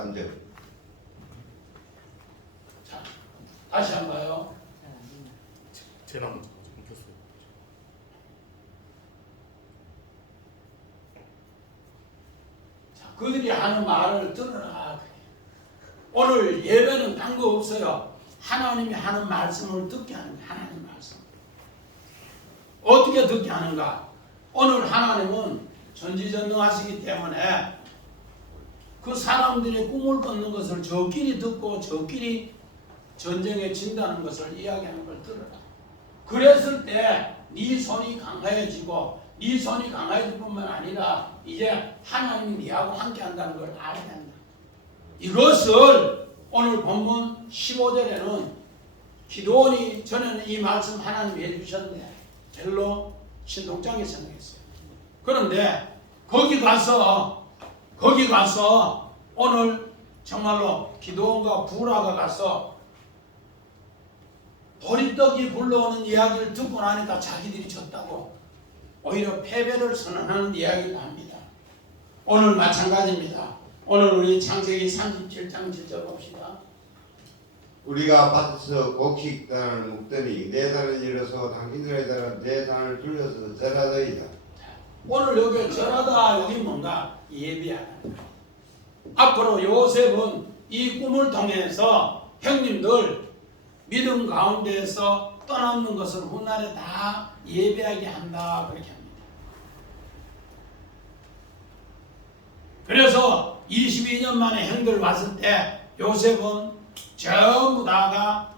한 점. 자, 다시 한 번 봐요. 제 나무 끊겼어요. 자, 그들이 하는 말을 들으라. 오늘 예배는 딴 거 없어요. 하나님이 하는 말씀을 듣게 하는 거예요. 하나님 말씀. 어떻게 듣게 하는가? 오늘 하나님은 전지전능하시기 때문에 그 사람들의 꿈을 걷는 것을 저끼리 듣고 저끼리 전쟁에 진다는 것을 이야기하는 걸 들어라. 그랬을 때 네 손이 강해지고 네 손이 강해질 뿐만 아니라 이제 하나님이 네하고 함께 한다는 걸 알아야 한다. 이것을 오늘 본문 15절에는 기도원이 전에는 이 말씀 하나님이 해주셨는데 별로 신동장에 생각했어요. 그런데 거기 가서 오늘 정말로 기도원과 부라가 가서 보리떡이 굴러오는 이야기를 듣고 나니까 자기들이 졌다고 오히려 패배를 선언하는 이야기를 합니다. 오늘 마찬가지입니다. 오늘 우리 창세기 37장 7절 봅시다. 우리가 밭에서 곡식단을 묶더니 내 단을 일어서 당신들의 단을 내 단을 둘러서 절하더이다. 오늘 여기 절하다 여기 뭔가 예비하다. 앞으로 요셉은 이 꿈을 통해서 형님들 믿음 가운데에서 떠나는 것을 훗날에 다 예배하게 한다 그렇게 합니다. 그래서 22년 만에 형들 왔을 때 요셉은 전부 다가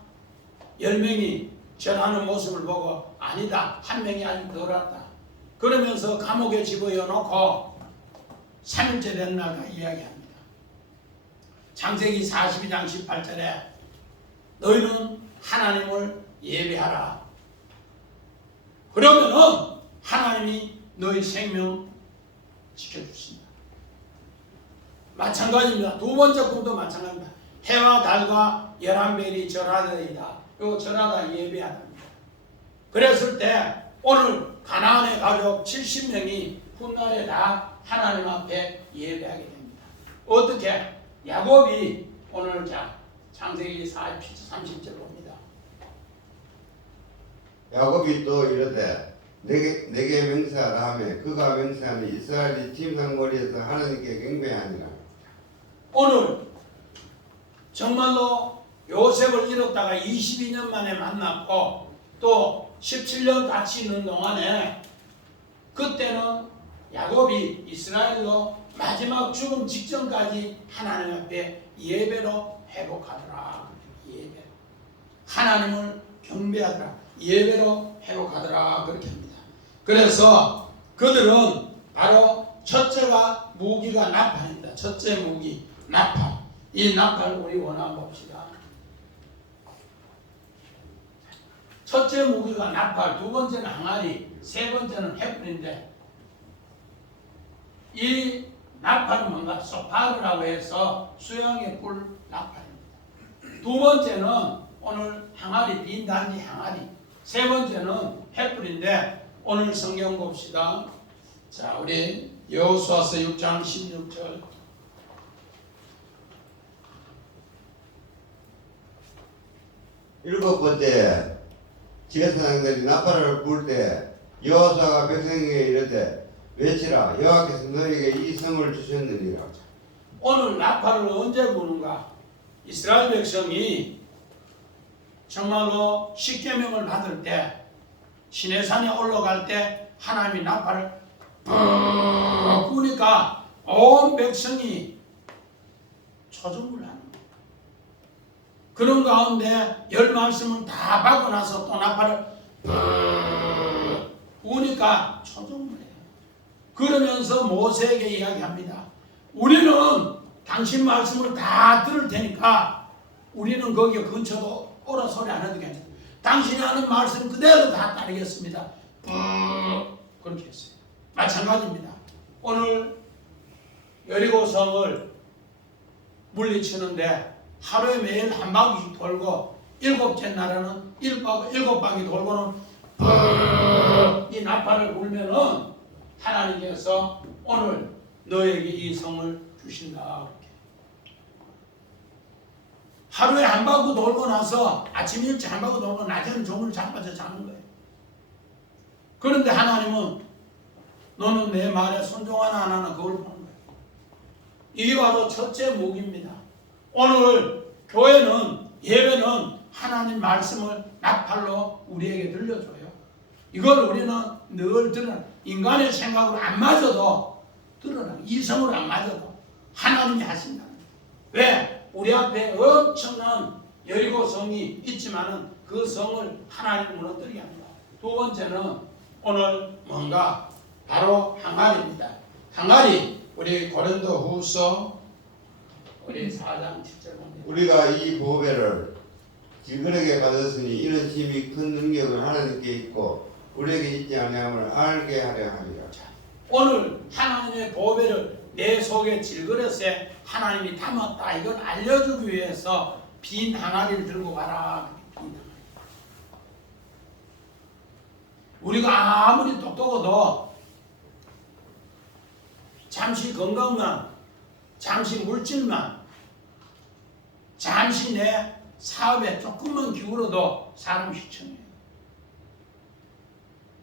10명이 절하는 모습을 보고 아니다 한 명이 아직 덜 왔다 그러면서 감옥에 집어넣어 놓고 3일째 된 날까 이야기합니다. 창세기 42장 18절에 너희는 하나님을 예배하라. 그러면은 하나님이 너희 생명 지켜주신다. 마찬가지입니다. 두 번째 꿈도 마찬가지입니다. 해와 달과 11별이 절하더이다. 이거 절하다 예배하답니다. 그랬을 때 오늘 가나안의 가족 70명이 훗날에 다 하나님 앞에 예배하게 됩니다. 어떻게? 야곱이 오늘 창세기 30절 봅니다. 야곱이 또 이르되 내게 맹세하라 하며 그가 맹세하니 이스라엘이 침상머리에서 하나님께 경배하니라. 오늘 정말로 요셉을 잃었다가 22년 만에 만났고 또 17년 같이 있는 동안에 그때는 야곱이 이스라엘로 마지막 죽음 직전까지 하나님 앞에 예배로 회복하더라. 예배. 하나님을 경배하더라. 예배로 회복하더라. 그렇게 합니다. 그래서 그들은 바로 첫째가 무기가 나팔입니다. 첫째 무기 나팔. 이 나팔을 우리 원한 봅시다. 첫째 무기가 나팔, 두 번째는 항아리, 세 번째는 횃불인데 이 나팔은 뭔가 소파르라고 해서 수영의 불 나팔입니다. 두 번째는 오늘 항아리, 빈 단지 항아리, 세 번째는 횃불인데 오늘 성경 봅시다. 자, 우리 여호수아서 6장 16절. 일곱 번째 제사장들이 나팔을 불 때 여호수아가 백성에게 이르되 외치라 여호와께서 너에게 이 성을 주셨느니라. 오늘 나팔을 언제 부는가? 이스라엘 백성이 정말로 십계명을 받을 때 시내산에 올라갈 때 하나님이 나팔을 푹 부니까 온 백성이 초중을 하는 거예요. 그런 가운데 열 말씀을 다 받고 나서 또 나팔을 푹 부니까 초중을 해요. 그러면서 모세에게 이야기합니다. 우리는 당신 말씀을 다 들을 테니까 우리는 거기에 근처도 오라 소리 안 해도 괜찮아요. 당신이 하는 말씀 그대로 다 따르겠습니다. 그렇게 했어요. 마찬가지입니다. 오늘 여리고성을 물리치는데 하루에 매일 한 바퀴씩 돌고 일곱째 날에는 일곱 바퀴 돌고는 이 나팔을 불면은 하나님께서 오늘 너에게 이 성을 주신다. 하루에 한 바퀴 돌고 나서 아침 일찍 한 바퀴 돌고 낮에는 종을 자빠져 자는 거예요. 그런데 하나님은 너는 내 말에 순종하나 안 하나 그걸 보는 거예요. 이게 바로 첫째 무기입니다. 오늘 교회는 예배는 하나님 말씀을 나팔로 우리에게 들려줘요. 이걸 우리는 늘 들어라. 인간의 생각으로 안 맞아도 들어라. 이성으로 안 맞아도 하나님이 하신다. 왜? 우리 앞에 엄청난 여리고 성이 있지만은 그 성을 하나님 무너뜨리게 합니다. 두 번째는 오늘 뭔가 바로 항아리입니다. 항아리 우리 고린도후서 우리 4장 7절 봅니다. 우리가 이 보배를 질그하게 받았으니 이런 힘이 큰 능력은 하나님께 있고 우리에게 있지 아니함을 알게 하려 함이라. 오늘 하나님의 보배를 내 속에 질그릇에 하나님이 담았다. 이걸 알려주기 위해서 빈 항아리를 들고 가라. 우리가 아무리 똑똑해도 잠시 건강만, 잠시 물질만, 잠시 내 사업에 조금만 기울어도 사람 휘청해요.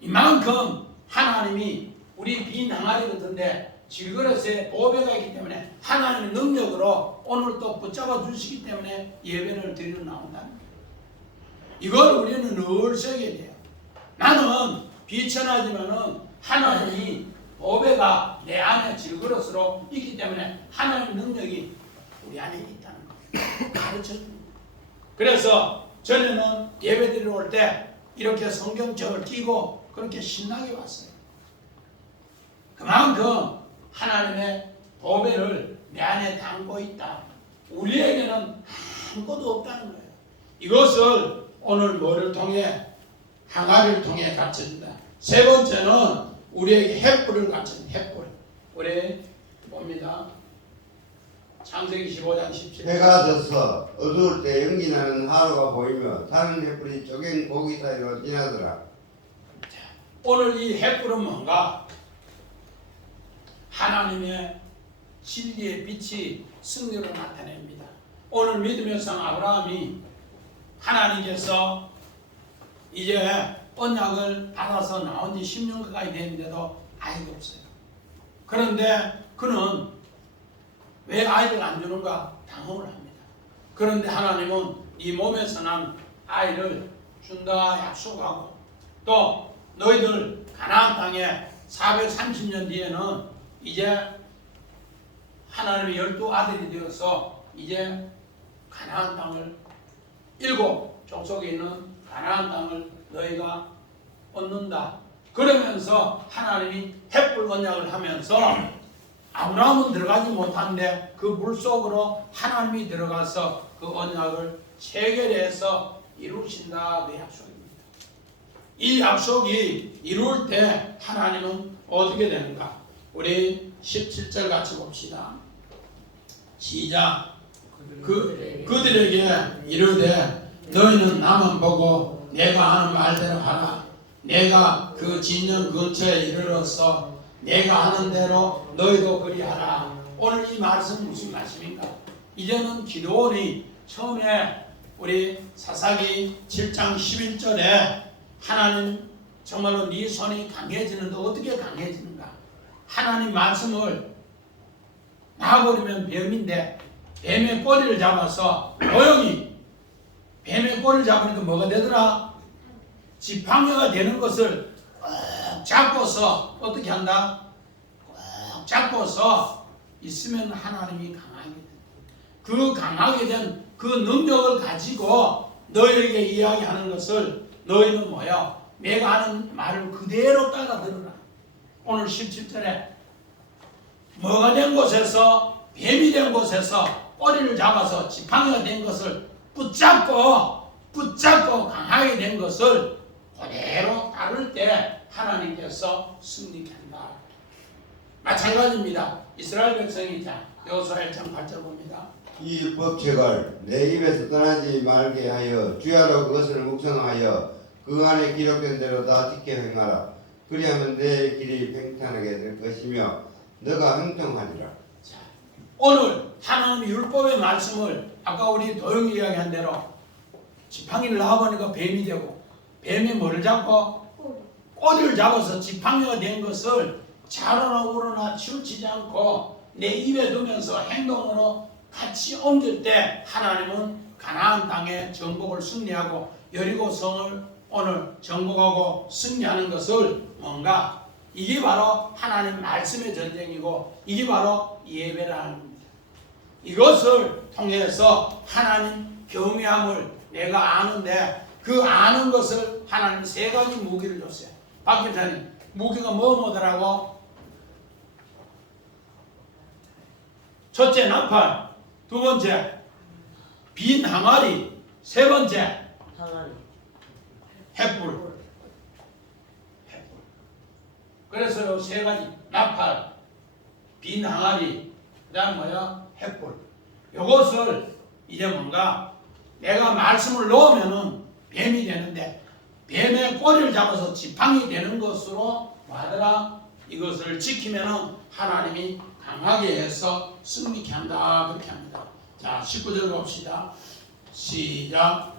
이만큼 하나님이 우리 빈 항아리 같은데 질그릇에 보배가 있기 때문에 하나님의 능력으로 오늘 또 붙잡아 주시기 때문에 예배를 드리러 나온다는 거예요. 이걸 우리는 늘 써야 돼요. 나는 비천하지만은 하나님이 보배가 내 안에 질그릇으로 있기 때문에 하나님의 능력이 우리 안에 있다는 거예요. 가르쳐줍니다. 그래서 전에는 예배 드리러 올 때 이렇게 성경책을 끼고 그렇게 신나게 왔어요. 그만큼 하나님의 보배를 내 안에 담고 있다. 우리에게는 아무것도 없다는 거예요. 이것을 오늘 뭐를 통해? 항아리를 통해 가르쳐준다. 세 번째는 우리에게 횃불을 가르쳐준다. 횃불. 우리 봅니다. 창세기 15장 17절. 해가 져서 어두울 때 연기 나는 하루가 보이며 다른 횃불이 쪼갠 고기 사이로 지나더라. 오늘 이 횃불은 뭔가? 하나님의 진리의 빛이 승리로 나타냅니다. 오늘 믿음의 성 아브라함이 하나님께서 이제 언약을 받아서 나온 지 10년 가까이 됐는데도 아이가 없어요. 그런데 그는 왜 아이를 안 주는가 당혹을 합니다. 그런데 하나님은 이 몸에서 난 아이를 준다 약속하고 또 너희들 가나안 땅에 430년 뒤에는 이제 하나님의 12아들이 되어서 이제 가나안 땅을 7 족속에 있는 가나안 땅을 너희가 얻는다. 그러면서 하나님이 횃불 언약을 하면서 아브라함은 들어가지 못한데 그 물속으로 하나님이 들어가서 그 언약을 체결해서 이루신다. 그 약속입니다. 이 약속이 이룰 때 하나님은 어떻게 되는가? 우리 17절 같이 봅시다. 시작. 그들에게 이르되 너희는 나만 보고 내가 하는 말대로 하라. 내가 그 진영 근처에 이르러서 내가 하는 대로 너희도 그리하라. 오늘 이 말씀은 무슨 말씀인가? 이제는 기도원이 처음에 우리 사사기 7장 11절에 하나님 정말로 네 손이 강해지는데 어떻게 강해지는가? 하나님 말씀을 놔버리면 뱀인데 뱀의 꼬리를 잡아서 조용히 뱀의 꼬리를 잡으니까 뭐가 되더라? 지팡이가 되는 것을 꼭 잡고서 어떻게 한다? 꼭 잡고서 있으면 하나님이 강하게 된다. 그 강하게 된 그 능력을 가지고 너희에게 이야기하는 것을 너희는 뭐야? 내가 하는 말을 그대로 따라 들으라. 오늘 17절에 뭐가 된 곳에서 뱀이 된 곳에서 꼬리를 잡아서 지팡이가 된 것을 붙잡고 강하게 된 것을 그대로 따를 때 하나님께서 승리케 한다. 마찬가지입니다. 이스라엘 백성이 자 여호수아 1장 8절 봅니다. 이 법책을 내 입에서 떠나지 말게 하여 주야로 그것을 묵상하여 그 안에 기록된 대로 다 지켜 행하라. 그리하면 내 길이 평탄하게 될 것이며 너가 형통하리라. 자, 오늘 하나님의 율법의 말씀을 아까 우리 도영이 이야기한 대로 지팡이를 나와보니까 뱀이 되고 뱀이 뭐를 잡고 꼬리를 잡아서 지팡이가 된 것을 좌로나 우로나 치우치지 않고 내 입에 두면서 행동으로 같이 옮길 때 하나님은 가나안 땅에 정복을 승리하고 여리고 성을 오늘 정복하고 승리하는 것을 뭔가 이게 바로 하나님 말씀의 전쟁이고 이게 바로 예배라는 겁니다. 이것을 통해서 하나님 경외함을 내가 아는데 그 아는 것을 하나님 세 가지 무기를 줬어요. 박 교사님 무기가 뭐더라고? 첫째 나팔, 두 번째 빈 항아리, 세 번째 횃불. 그래서 요 세 가지 나팔, 빈 항아리, 그다음 뭐야? 횃불. 요것을 이제 뭔가 내가 말씀을 넣으면은 뱀이 되는데 뱀의 꼬리를 잡아서 지팡이 되는 것으로 하더라. 이것을 지키면은 하나님이 강하게 해서 승리케 한다. 그렇게 합니다. 자, 19절 봅시다. 시작.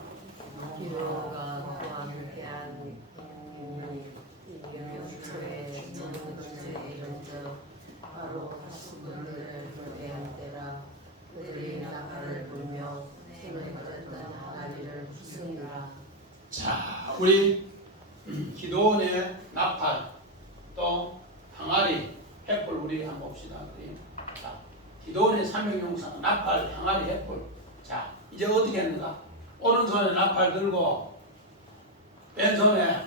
기도가 함께한 이명초에 정문에 이른즉 바로 가수분들을 교대한 때라. 그들이 나팔을 불며 생을 가졌던 항아리를 부수니라. 자, 우리 기도원의 나팔 또 항아리 횃불 우리 한번 봅시다. 자, 기도원의 삼명용사 나팔 항아리 횃불. 자, 이제 어떻게 했는가? 오른손에 나팔 들고 왼손에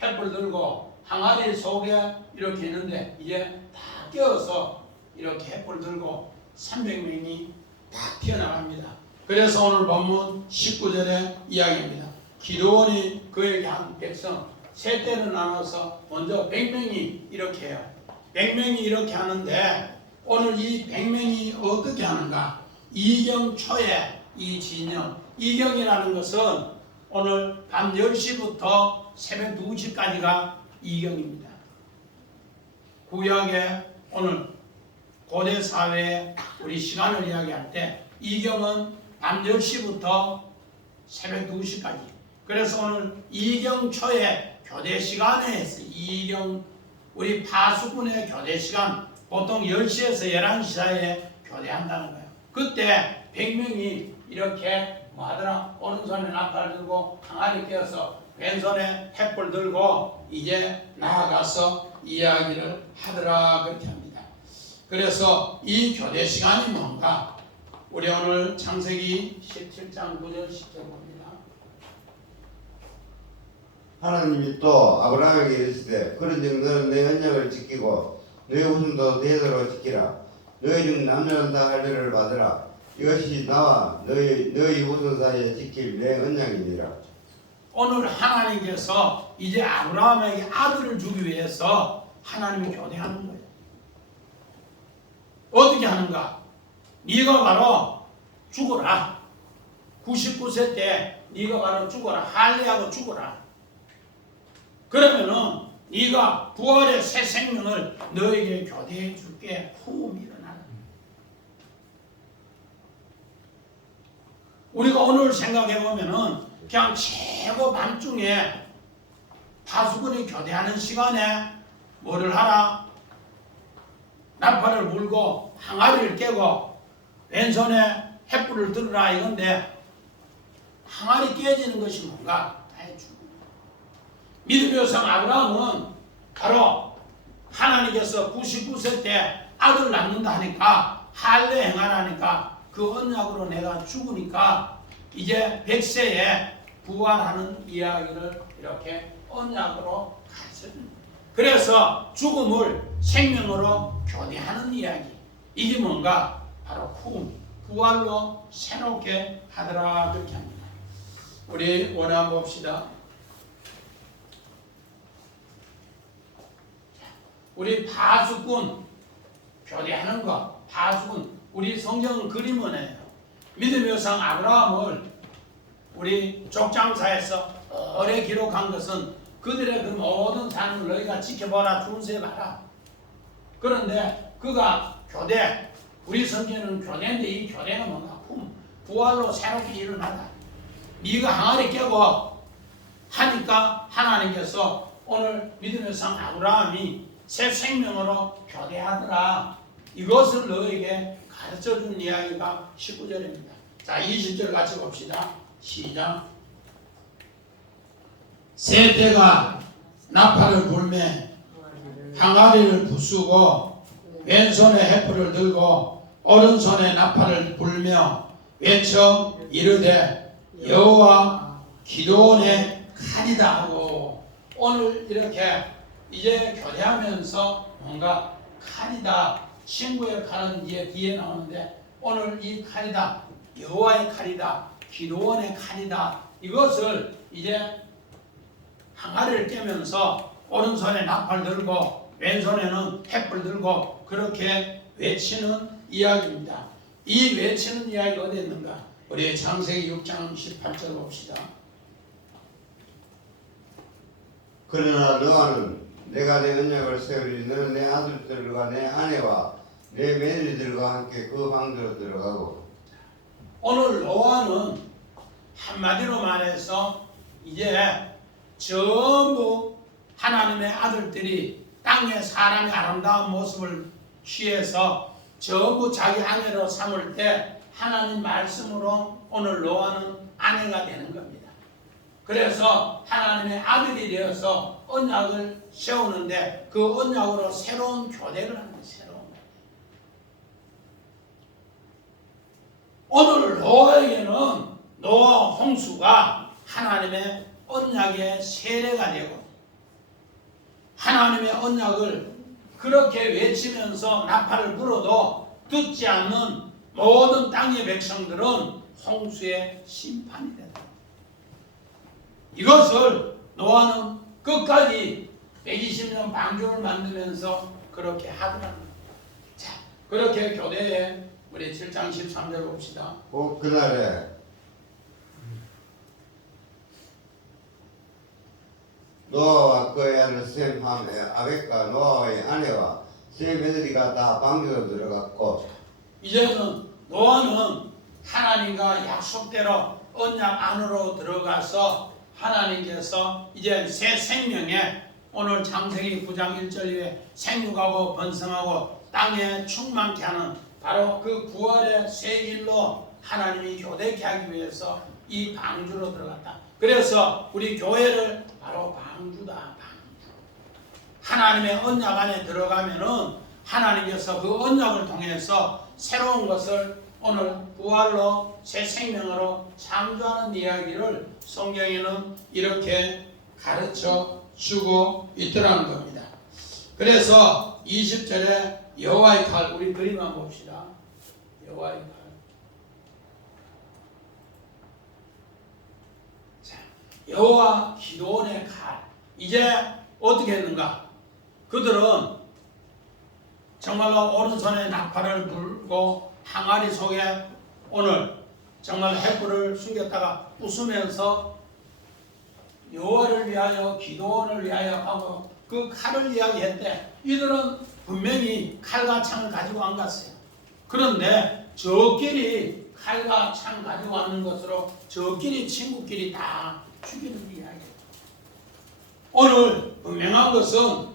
횃불 들고 항아리 속에 이렇게 있는데 이제 다 끼워서 이렇게 횃불 들고 300명이 다 튀어나갑니다. 그래서 오늘 본문 19절의 이야기입니다. 기도원이 그에게 한 백성 세 때를 나눠서 먼저 100명이 이렇게 해요. 100명이 이렇게 하는데 오늘 이 100명이 어떻게 하는가? 이경 초에 이 진영, 이경이라는 것은 오늘 밤 10시부터 새벽 2시까지가 이경입니다. 구약의 오늘 고대 사회의 우리 시간을 이야기할 때 이경은 밤 10시부터 새벽 2시까지. 그래서 오늘 이경 초에 교대 시간에 했어요. 이경 우리 파수꾼의 교대 시간 보통 10시에서 11시 사이에 교대한다는 거예요. 그때 100명이 이렇게 뭐 하더라? 오른손에 나팔 들고 항아리 껴서 왼손에 횃불 들고 이제 나아가서 이야기를 하더라. 그렇게 합니다. 그래서 이 교대 시간이 뭔가? 우리 오늘 창세기 17장 9절 10절 봅니다. 하나님이 또 아브라함에게 이르시되 그런즉 너는 내 언약을 지키고 너의 후손도 대대로 지키라. 너희 중 남녀는 다 할례를 받으라. 이것이 나와 너희 후손 사이에 지킬 내 언약이니라. 오늘 하나님께서 이제 아브라함에게 아들을 주기 위해서 하나님이 교대하는 거예요. 어떻게 하는가? 네가 바로 죽어라. 99세 때 네가 바로 죽어라. 할례하고 죽어라. 그러면은 네가 부활의 새 생명을 너에게 교대해 줄게. 후 일어나라. 우리가 오늘 생각해 보면은 그냥 최고 밤중에 파수꾼이 교대하는 시간에 뭐를 하라? 나팔을 불고 항아리를 깨고 왼손에 횃불을 들으라 이건데 항아리 깨지는 것이 뭔가? 믿음의 조상 아브라함은 바로 하나님께서 99세 때 아들 낳는다 하니까 할례 행하라니까 그 언약으로 내가 죽으니까 이제 100세에 부활하는 이야기를 이렇게 언약으로 가르쳐줍니다. 그래서 죽음을 생명으로 교대하는 이야기. 이게 뭔가? 바로 부활로 새롭게 하더라 그렇게 합니다. 우리 원화 봅시다. 우리 파수꾼 교대하는 거, 파수꾼 우리 성경은 그림을 해요. 믿음의 조상 아브라함을 우리 족장사에서 오래 기록한 것은 그들의 그 모든 삶을 너희가 지켜보라, 준수해봐라. 그런데 그가 교대, 우리 성경에는 교대인데 이 교대가 뭔가 부활로 새롭게 일어나다. 네가 항아리 깨고 하니까 하나님께서 오늘 믿음의 상 아브라함이 새 생명으로 교대하더라. 이것을 너에게 가르쳐준 이야기가 19절입니다. 자, 20절 같이 봅시다. 시작. 새 때가 나팔을 불매 항아리를 부수고 왼손에 횃불을 들고 오른손에 나팔을 불며 외쳐 이르되 여호와 기도원의 칼이다 하고, 오늘 이렇게 이제 교대하면서 뭔가 칼이다, 친구의 칼은 이제 뒤에 나오는데 오늘 이 칼이다, 여호와의 칼이다, 기도원의 칼이다, 이것을 이제 항아리를 깨면서 오른손에 나팔 들고 왼손에는 횃불 들고 그렇게 외치는 이야기입니다. 이 외치는 이야기가 어디 있는가? 우리 창세기 6장 18절 봅시다. 그러나 노아는 내가 내 언약을 세우리 너는 내 아들들과 내 아내와 내 며느리들과 함께 그 방주로 들어가고. 오늘 노아는 한마디로 말해서 이제 전부 하나님의 아들들이 땅에 사람의 아름다운 모습을 취해서 전부 자기 아내로 삼을 때 하나님 말씀으로 오늘 노아는 아내가 되는 겁니다. 그래서 하나님의 아들이 되어서 언약을 세우는데 그 언약으로 새로운 교대를 하는 거예요. 새로운 교대. 오늘 노아에게는 노아 홍수가 하나님의 언약의 세례가 되고 하나님의 언약을 그렇게 외치면서 나팔을 불어도 듣지 않는 모든 땅의 백성들은 홍수의 심판이 된다. 이것을 노아는 끝까지 120년 방주를 만들면서 그렇게 하더라는 거예요. 자, 그렇게 교대에 우리 7장 13절 봅시다. 그날에 노아와 그의 아들 셈, 함, 아벡과 노아의 아내와 세 며느리가 다 방주로 들어갔고. 이제는 노아는 하나님과 약속대로 언약 안으로 들어가서 하나님께서 이제 새 생명에 오늘 창세기 9장 1절 에 생육하고 번성하고 땅에 충만케 하는 바로 그 부활의 새 일로 하나님이 교대케 하기 위해서 이 방주로 들어갔다. 그래서 우리 교회를 바로 방주다. 방주. 하나님의 언약 안에 들어가면은 하나님께서 그 언약을 통해서 새로운 것을 오늘 부활로 새 생명으로 창조하는 이야기를 성경에는 이렇게 가르쳐 주고 있더라는 겁니다. 그래서 20절에 여호와의 칼, 우리 그림 한번 봅시다. 여호와의 칼. 자, 여호와 기도원의 칼. 이제 어떻게 했는가? 그들은 정말로 오른손에 나팔을 불고 항아리 속에 오늘 정말 횃불을 숨겼다가 부수면서 여호와를 위하여 기도원을 위하여 하고 그 칼을 이야기했대. 이들은 분명히 칼과 창을 가지고 안 갔어요. 그런데 저끼리 칼과 창 가지고 왔는 것으로 저끼리 친구끼리 다 죽이는 이야기예요. 오늘 분명한 것은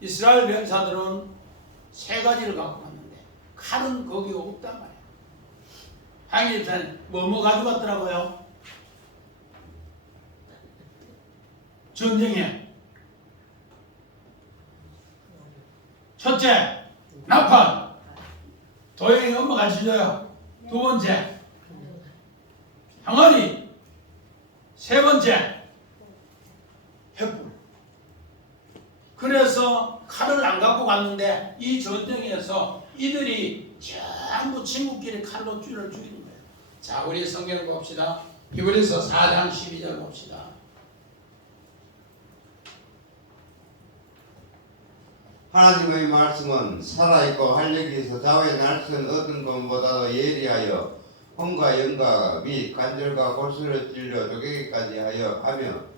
이스라엘 병사들은 세 가지를 갖고 갔는데 칼은 거기 없단 말이에요. 하나님 뭐 가지고 갔더라고요? 전쟁에 첫째 나팔, 도영이 엄마 가르쳐줘요. 두 번째 항아리, 세 번째 횃불. 그래서 칼을 안 갖고 갔는데 이 전쟁에서 이들이 전부 친구끼리 칼로 쥐를 죽이는 거예요. 자, 우리 성경을 봅시다. 히브리서 4장 12절 봅시다. 하나님의 말씀은 살아있고 활력이 있어 다윗의 날선 얻은 것보다도 예리하여 혼과 영과 및 관절과 골수를 찔러 쪼개기까지 하며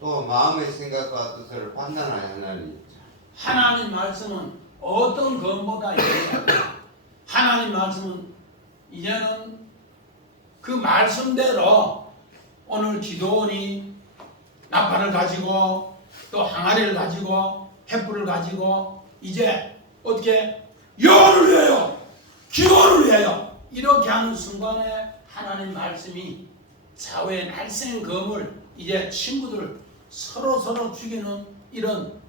또 마음의 생각과 뜻을 판단하여 하나니. 하나님 말씀은 어떤 것보다 예리하다. 하나님 말씀은 이제는 그 말씀대로 오늘 기도원이 나팔을 가지고 또 항아리를 가지고 횃불을 가지고 이제 어떻게 여호와를 위하여 기도를 위하여 이렇게 하는 순간에 하나님 말씀이 사회의 날쌘검을 이제 친구들 서로 죽이는 이런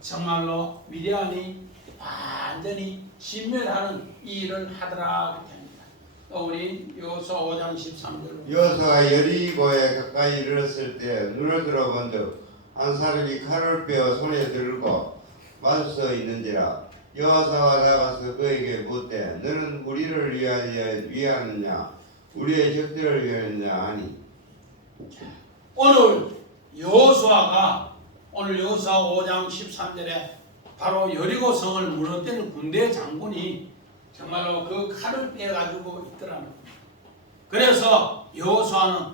정말로 미디안이 완전히 진멸하는 이 일을 하더라 그렇게 합니다. 또 우리 여호수아 5장 13절 여호수아가 여리고에 가까이 이르렀을 때 눈을 들어본즉 한 사람이 칼을 빼어 손에 들고 맞서 있는지라. 여호수아가 나가서 그에게 묻되 너는 우리를 위하느냐 우리의 적들을 위하느냐 하니. 오늘 여호수아 5장 13절에 바로 여리고 성을 무너뜨린 군대 장군이 정말로 그 칼을 빼가지고 있더라는 겁니다. 그래서 여호수아는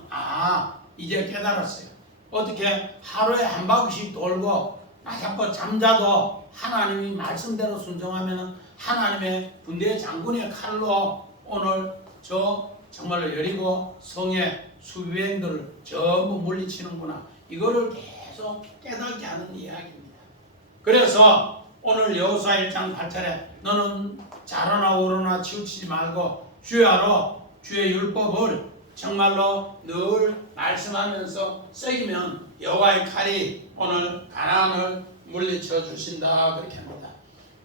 이제 깨달았어요. 어떻게 하루에 한 바퀴씩 돌고 자꾸 잠자도 하나님이 말씀대로 순종하면 하나님의 군대 장군의 칼로 오늘 정말로 여리고 성의 수비병들을 전부 물리치는구나. 이거를 계속 깨닫게 하는 이야기입니다. 그래서 오늘 여호수아 1장 8절에 너는 자로나 우로나 치우치지 말고 주야로 주의 율법을 정말로 늘 말씀하면서 새기면 여호와의 칼이 오늘 가나안을 물리쳐 주신다 그렇게 합니다.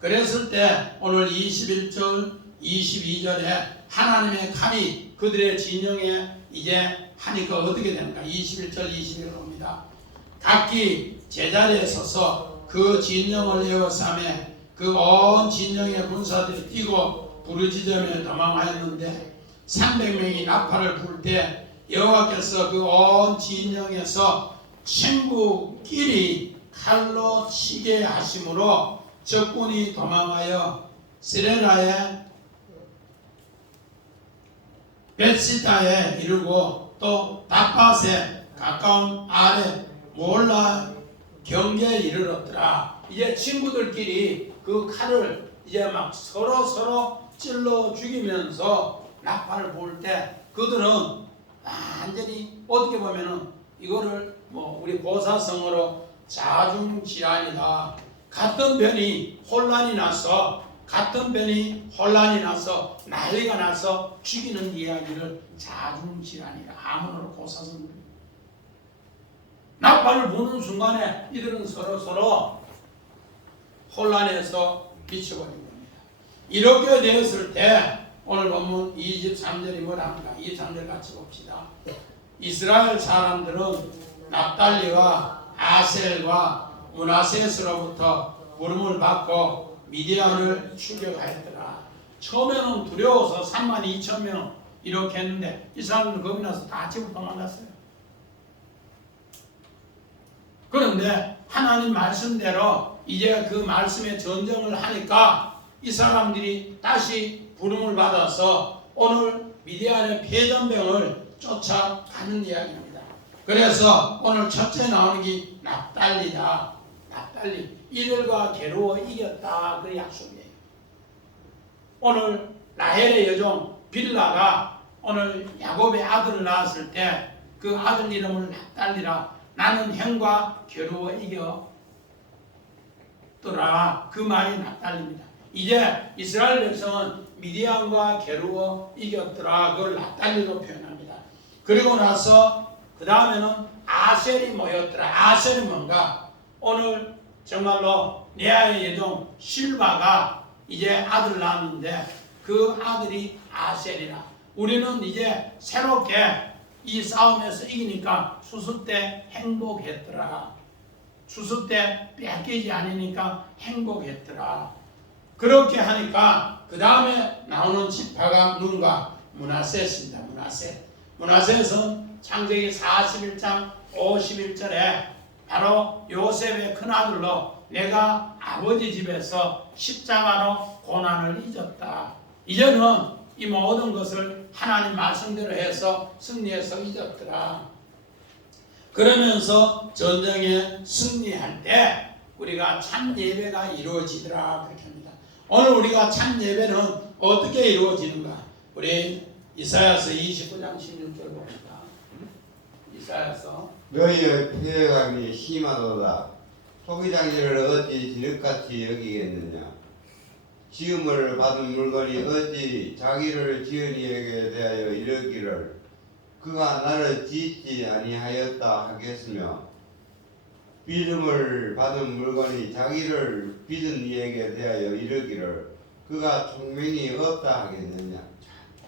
그랬을 때 오늘 21절 22절에 하나님의 칼이 그들의 진영에 이제 하니까 어떻게 되는가. 21절 22절 봅니다. 각기 제자리에 서서 그 진영을 에워싸매 그 온 진영의 군사들이 뛰고 부르짖으며 도망하였는데 300명이 나팔을 불 때 여호와께서 그 온 진영에서 친구끼리 칼로 치게 하심으로 적군이 도망하여 스레라의 벳시다에 이르고 또 다팟에 가까운 아래 몰라 경계에 이르렀더라. 이제 친구들끼리 그 칼을 이제 막 서로 찔러 죽이면서 나팔을 부을 때 그들은 완전히 어떻게 보면은 이거를 우리 보사성어로 자중질환이다. 같은 편이 혼란이 나서 난리가 나서 죽이는 이야기를 자중질환이라 아문으로 보사성어로 나팔을 부는 순간에 이들은 서로 혼란해서 미쳐버린 겁니다. 이렇게 되었을 때 오늘 본문 23절이 뭐라 합니까? 23절 같이 봅시다. 이스라엘 사람들은 납달리와 아셀과 므낫셋으로부터 부름을 받고 미디안을 추격하였더라. 처음에는 두려워서 32,000명 이렇게 했는데 이 사람들은 겁이 나서 다 집으로 도망갔어요. 그런데 하나님 말씀대로 이제 그 말씀의 전쟁을 하니까 이 사람들이 다시 부름을 받아서 오늘 미디안의 패전병을 쫓아가는 이야기입니다. 그래서 오늘 첫째 나오는 게 납달리다. 납달리. 이들과 괴로워 이겼다. 그 약속이에요. 오늘 라헬의 여종 빌라가 오늘 야곱의 아들을 낳았을 때 그 아들 이름을 납달리라. 나는 형과 괴로워 이겼더라. 그 말이 납달리입니다. 이제 이스라엘 백성은 미디안과 괴로워 이겼더라. 그걸 납달리로 표현합니다. 그리고 나서 그 다음에는 아셀이 모였더라. 아셀이 뭔가? 오늘 정말로 레아의 여종 실바가 이제 아들 낳았는데 그 아들이 아셀이라. 우리는 이제 새롭게 이 싸움에서 이기니까 수습 때 행복했더라. 수습 때 뺏기지 않으니까 행복했더라. 그렇게 하니까 그 다음에 나오는 지파가 누군가? 므낫셋입니다. 므낫셋은 창세기 41장 51절에 바로 요셉의 큰아들로 내가 아버지 집에서 십자가로 고난을 잊었다. 이제는 이 모든 것을 하나님 말씀대로 해서 승리해서 잊었더라. 그러면서 전쟁에 승리할 때 우리가 참 예배가 이루어지더라 그렇게 합니다. 오늘 우리가 참 예배는 어떻게 이루어지는가? 우리 이사야서 29장 16절 봅시다. 이사야서 너희의 피해감이 심하도다. 소비장지를 어찌 진흙같이 여기겠느냐? 지음을 받은 물건이 어찌 자기를 지은 이에게 대하여 이르기를 그가 나를 짓지 아니하였다 하겠으며 빚음을 받은 물건이 자기를 빚은 이에게 대하여 이르기를 그가 총명이 없다 하겠느냐?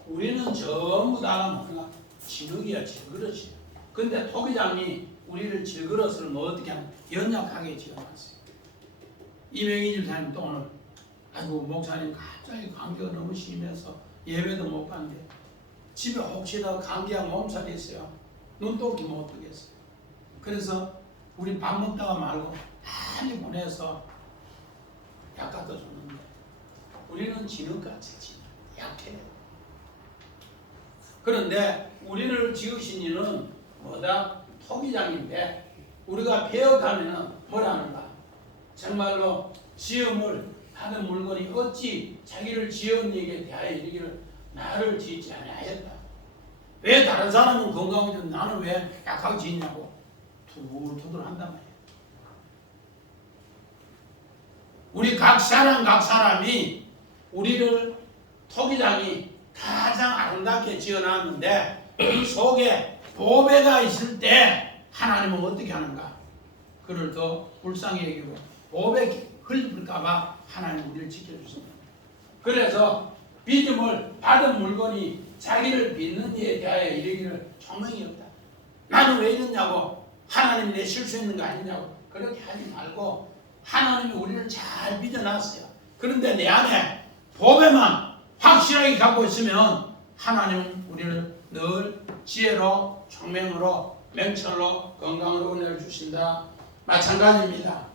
우리는 전부 다 뭔가 진흙이야 질그릇이야. 근데 토기장이 우리를 질그릇을 뭐 어떻게 하면 연약하게 지어놨어요. 이명희 집사님 또 오늘 아이고 목사님 갑자기 감기가 너무 심해서 예배도 못 간대. 집에 혹시나 감기약 몸살이 있어요. 눈독이 못 뜨겠어요. 그래서 우리 밥 먹다가 말고 빨리 보내서 약 갖다 줬는데 우리는 진흙같이 약해요. 그런데 우리를 지으신 이는 뭐다? 토기장인데 우리가 배워가면 뭐라는가? 정말로 지음을 하는 물건이 어찌 자기를 지은 이에게 대하여 이르기를 나를 짓지 아니하였다. 왜 다른 사람은 건강해도 나는 왜 약하게 짓냐고 투덜투덜 한단 말이야. 우리 각 사람이 우리를 토기장이 가장 아름답게 지어놨는데 이 속에 보배가 있을 때 하나님은 어떻게 하는가? 그를 더 불쌍히 여기고 보배 흘릴까봐 하나님 우리를 지켜주십니다. 그래서 빚음을 받은 물건이 자기를 빚는 이에 대하여 이르기를 총명이 없다. 나는 왜 이러냐고 하나님이 내 실수했는 거 아니냐고 그렇게 하지 말고 하나님이 우리를 잘 빚어놨어요. 그런데 내 안에 보배만 확실하게 갖고 있으면 하나님은 우리를 늘 지혜로 총명으로 명철로 건강으로 은혜를 주신다. 마찬가지입니다.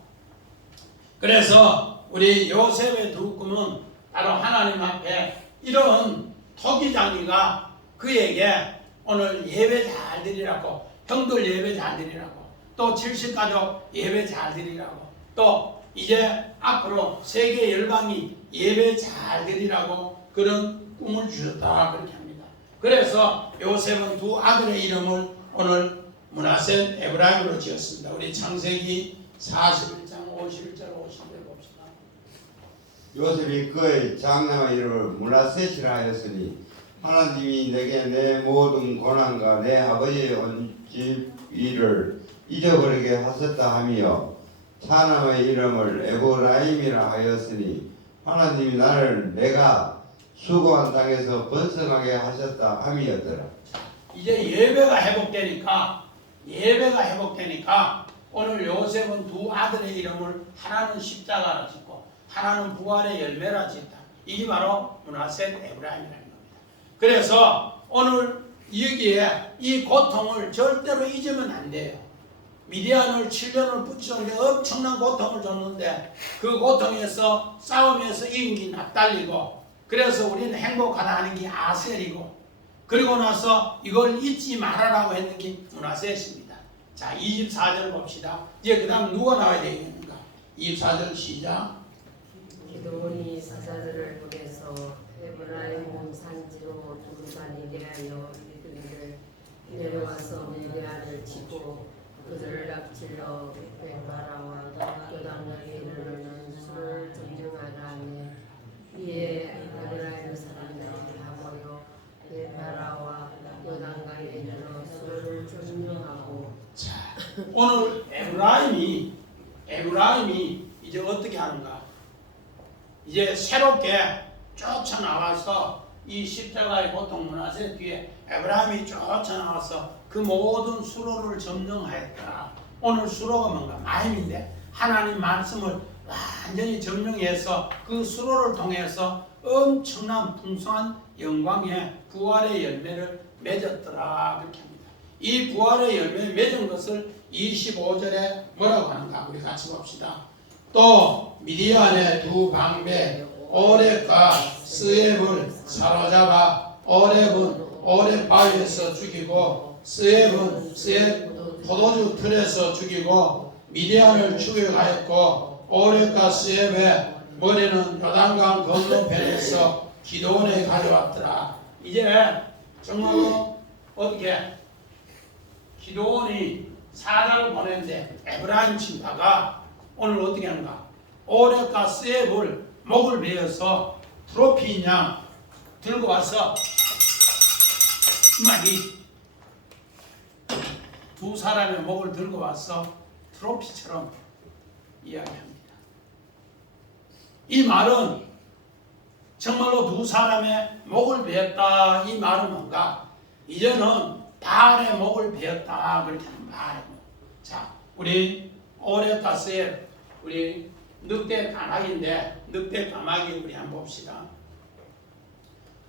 그래서 우리 요셉의 두 꿈은 바로 하나님 앞에 이런 토기장이가 그에게 오늘 예배 잘 드리라고 형들 예배 잘 드리라고 또 70가족 예배 잘 드리라고 또 이제 앞으로 세계 열방이 예배 잘 드리라고 그런 꿈을 주셨다 그렇게 합니다. 그래서 요셉은 두 아들의 이름을 오늘 므낫셋 에브라임으로 지었습니다. 우리 창세기 41장 51절 50절 봅시다. 요셉이 그의 장남의 이름을 므낫셋이라 하였으니 하나님이 내게 내 모든 고난과 내 아버지의 온 집 일을 잊어버리게 하셨다 하며 차남의 이름을 에브라임이라 하였으니 하나님이 나를 내가 수고한 땅에서 번성하게 하셨다 함이었더라. 이제 예배가 회복되니까 오늘 요셉은 두 아들의 이름을 하나는 십자가라 짓고 하나는 부활의 열매라 짓다. 이게 바로 므낫셋 에브라임이라는 겁니다. 그래서 오늘 여기에 이 고통을 절대로 잊으면 안 돼요. 미디안을 7년을 붙였는데 엄청난 고통을 줬는데 그 고통에서 싸움에서 이긴 게 납달리고 그래서 우리는 행복하다 하는 게 아셀이고 그리고 나서 이걸 잊지 말아라고 했는 게 므낫셋입니다. 자 24절 봅시다. 이제 그 다음 누가 나와야 되겠는가? 24절 시작. 기드온이 사자들을 보내서 에브라임 산지로 두루산이 대하여 이르기를 내려와서 미디안을 치고 그들을 납치러 베바라와 요단강에 이르는 수를 점령하라 하니 이에 에브라임 사람들이 다 모여 베바라와 요단강에 이르러 수를 점령하고 자 오늘 에브라임이 이제 어떻게 하는가? 이제 새롭게 쫓아나와서 이 십자가의 고통 므낫셋 뒤에 에브라임이 쫓아나와서 그 모든 수로를 점령하였다. 오늘 수로가 뭔가 마임인데 하나님 말씀을 완전히 점령해서 그 수로를 통해서 엄청난 풍성한 영광의 부활의 열매를 맺었더라 그렇게 합니다. 이 부활의 열매를 맺은 것을 25절에 뭐라고 하는가 우리 같이 봅시다. 또 미디안의 두 방배 오렙과 스웹을 사로잡아 오렙은 오렙 바위에서 죽이고 스웹은 스웹 포도주 틀에서 죽이고 미디안을 추격하였고 오렉과 스앱의 머리는 요단강 건너편에서 기도원에 가져왔더라. 이제 정말로 어떻게 기도원이 사자를 보냈는데 에브라임 지파가 오늘 어떻게 하는가? 오렉과 스앱을 목을 베어서 트로피 양 들고 와서 이 두 사람의 목을 들고 와서 트로피처럼 이야기합니다. 이 말은 정말로 두 사람의 목을 베었다. 이 말은 뭔가? 이제는 바알의 목을 베었다. 그렇게 하는 말이에요. 자, 우리 오렉과 스앱, 우리 늑대 까마귀인데 늑대 까마귀 우리 한번 봅시다.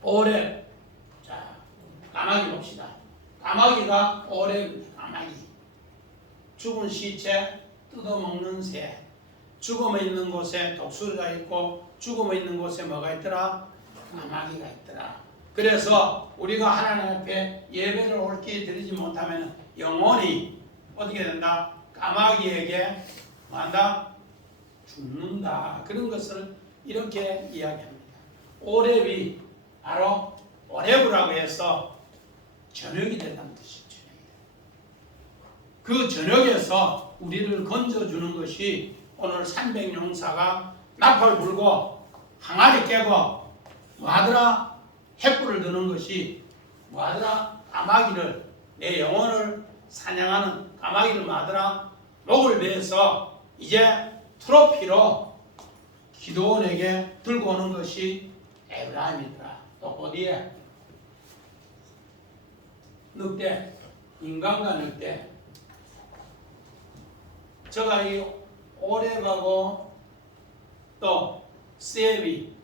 오렉, 자 까마귀 봅시다. 까마귀가 오렉 까마귀, 죽은 시체 뜯어먹는 새, 죽음에 있는 곳에 독수리가 있고 죽음에 있는 곳에 뭐가 있더라? 까마귀가 있더라. 그래서 우리가 하나님 앞에 예배를 옳게 드리지 못하면 영원히 어떻게 된다? 까마귀에게 뭐한다? 죽는다. 그런 것을 이렇게 이야기합니다. 오렙이 바로 오레브라고 해서 저녁이 된다는 뜻이죠. 그 저녁에서 우리를 건져주는 것이 오늘 300용사가 나팔 불고 항아리 깨고 뭐하더라? 횃불을 드는 것이 뭐하더라? 까마귀를, 내 영혼을 사냥하는 까마귀를 뭐하더라? 목을 베어서 이제 트로피로 기도원에게 들고 오는 것이 에브라임이더라. 또 어디에? 늑대, 인간과 늑대. 저가 이 오렙하고 또 스앱이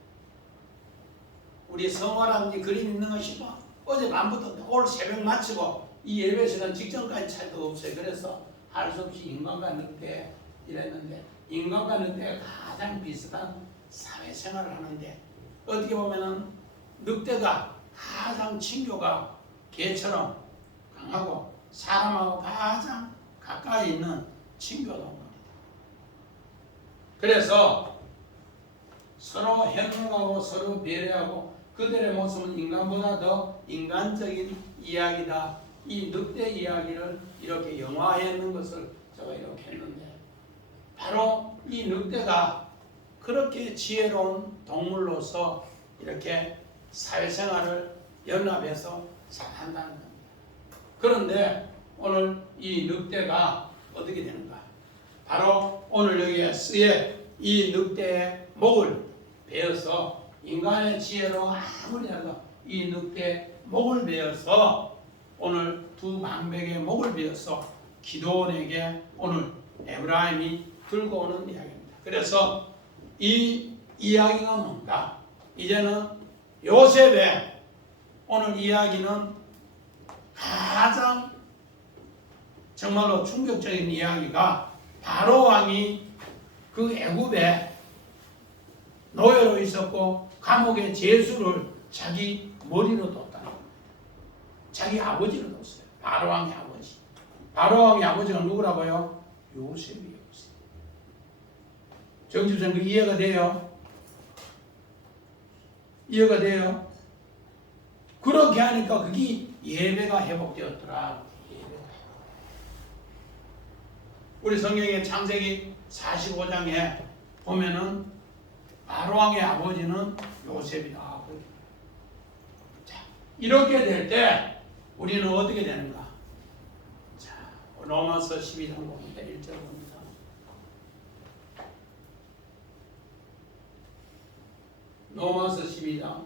우리 성화라는 그림 있는 것이 뭐 어제 밤부터 오늘 새벽 마치고 이 예배 시간 직전까지 차이도 없어요. 그래서 할 수 없이 인간과 늑대 이랬는데 인간과 늑대가 가장 비슷한 사회생활을 하는데 어떻게 보면은 늑대가 가장 친교가 개처럼 강하고 사람하고 가장 가까이 있는 친교동물이다. 그래서 서로 협력하고 서로 배려하고 그들의 모습은 인간보다 더 인간적인 이야기다. 이 늑대 이야기를 이렇게 영화화했는 것을 제가 이렇게 했는데 바로 이 늑대가 그렇게 지혜로운 동물로서 이렇게 사회생활을 연합해서 잘한다는 겁니다. 그런데 오늘 이 늑대가 어떻게 되는가? 바로 오늘 여기에 쓰에 이 늑대의 목을 베어서 인간의 지혜로 아무리 해도 이 늑대 목을 베어서 오늘 두 방백의 목을 베어서 기도원에게 오늘 에브라임이 들고 오는 이야기입니다. 그래서 이 이야기가 뭔가? 이제는 요셉의 오늘 이야기는 가장 정말로 충격적인 이야기가 바로 왕이 그 애굽에 노예로 있었고 감옥의 제수를 자기 머리로 뒀다. 자기 아버지를 뒀어요. 바로 왕의 아버지. 바로 왕의 아버지가 누구라고요? 요셉이에요. 정주선 그 이해가 돼요? 이해가 돼요? 그렇게 하니까 그게 예배가 회복되었더라. 우리 성경의 창세기 45장에 보면은 바로왕의 아버지는 요셉이다. 자, 이렇게 될 때 우리는 어떻게 되는가? 자, 로마서 12장 봅니다. 1절 봅니다. 로마서 12장.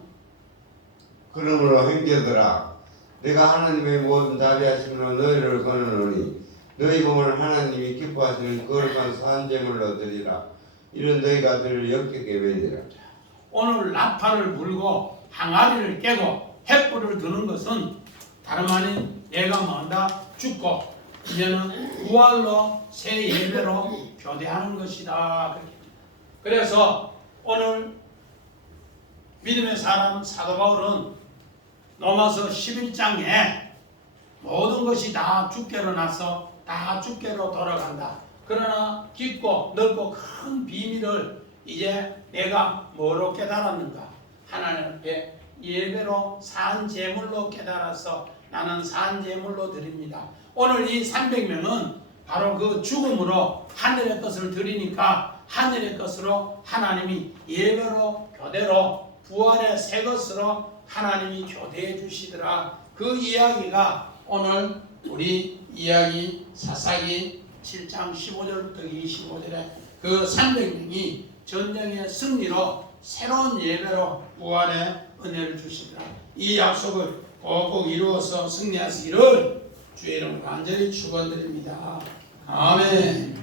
그러므로 형제들아 내가 하나님의 모든 자비하심으로 너희를 거느노니 너희 몸을 하나님이 기뻐하시는 거룩한 산제물로 드리라. 이런 너희가 들을 역겹게 매니라. 오늘 나팔을 불고 항아리를 깨고 횃불을 드는 것은 다름 아닌 내가 뭔다 죽고 이제는 부활로 새 예배로 교대하는 것이다. 그래서 오늘 믿음의 사람 사도 바울은 로마서 11장에 모든 것이 다 주께로 나서 다 주께로 돌아간다. 그러나 깊고 넓고 큰 비밀을 이제 내가 뭐로 깨달았는가? 하나님께 예배로 산 제물로 깨달아서 나는 산 제물로 드립니다. 오늘 이 300명은 바로 그 죽음으로 하늘의 것을 드리니까 하늘의 것으로 하나님이 예배로 교대로 부활의 새 것으로 하나님이 교대해 주시더라. 그 이야기가 오늘 우리 이야기 사사기 7장 15절부터 25절에 그 300명이 전쟁의 승리로 새로운 예배로 부활의 은혜를 주시더라. 이 약속을 꼭꼭 이루어서 승리하시기를 주의 이름으로 간절히 축원드립니다. 아멘.